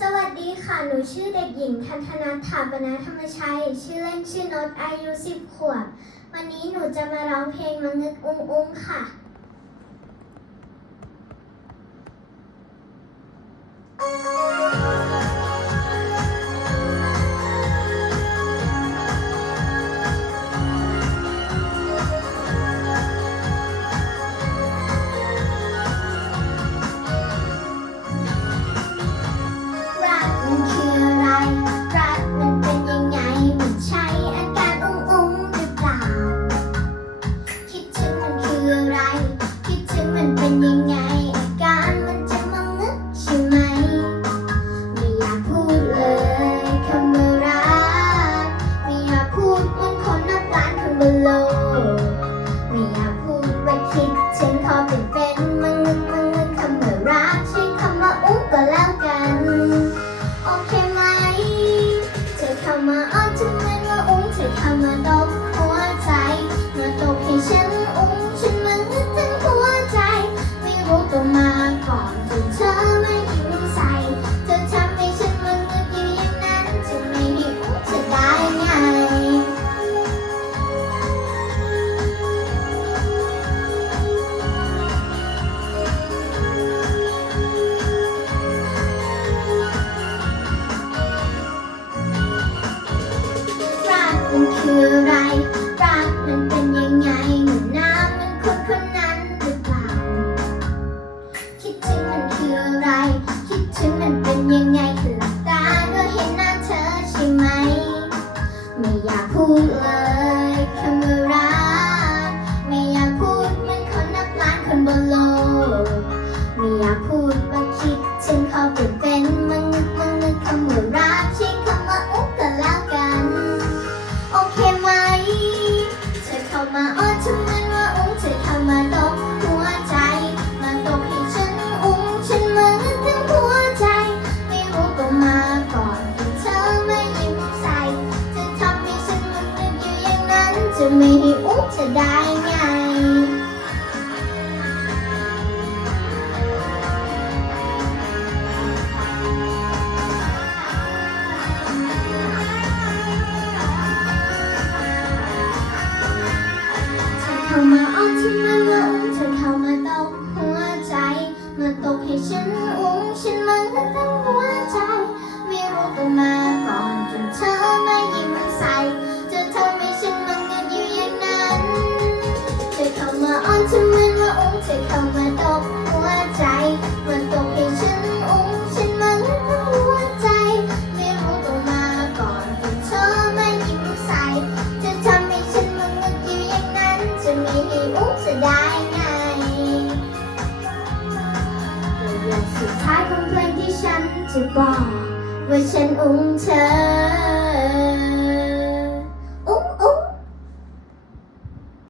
สวัสดีค่ะ หนูชื่อเด็กหญิงทันธนัทถาปนาธรรมชัย ชื่อเล่นชื่อโนตอายุ 10 ขวบ วันนี้หนูจะมาร้องเพลงมังงึกอุ้งอุ้งค่ะ บล้าโลไม่อยากพูดว่าคิดฉันขอเป็นเป็นมังงึกมังงึกคำว่ารักใช้คำว่าอุ้ก็แล้วกัน โอเคไหมเธอคำว่าอ้อนถึงมันว่าอุ้งเธอเข้ามาตบ มันคืออะไร รักมันเป็นยังไงเหมือนน้ำมันคนคนนั้นหรือเปล่า คิดถึงมันคืออะไร คิดถึงมันเป็นยังไงแค่หลับตาก็เห็นหน้าเธอใช่ไหม ไม่อยากพูดเลยคำว่ารักไม่อยากพูดเหมันคนนับล้านคนบนโลก ไม่อยากพูดว่าคิดถึงเขาเป็นเป็น มาอ้อนฉันมันว่าอุ้งเธอเข้ามาตกหัวใจ มาตกให้ฉันอุ้งฉันมานึกถึงหัวใจ ไม่รู้ก็มาก่อนที่เธอไม่ยิ้มใส่เธอทำให้ฉันมันนึกอยู่อย่างนั้น จะไม่ให้อุ้งเธอได้ไง จะบอกว่าฉันอุ้มเธอ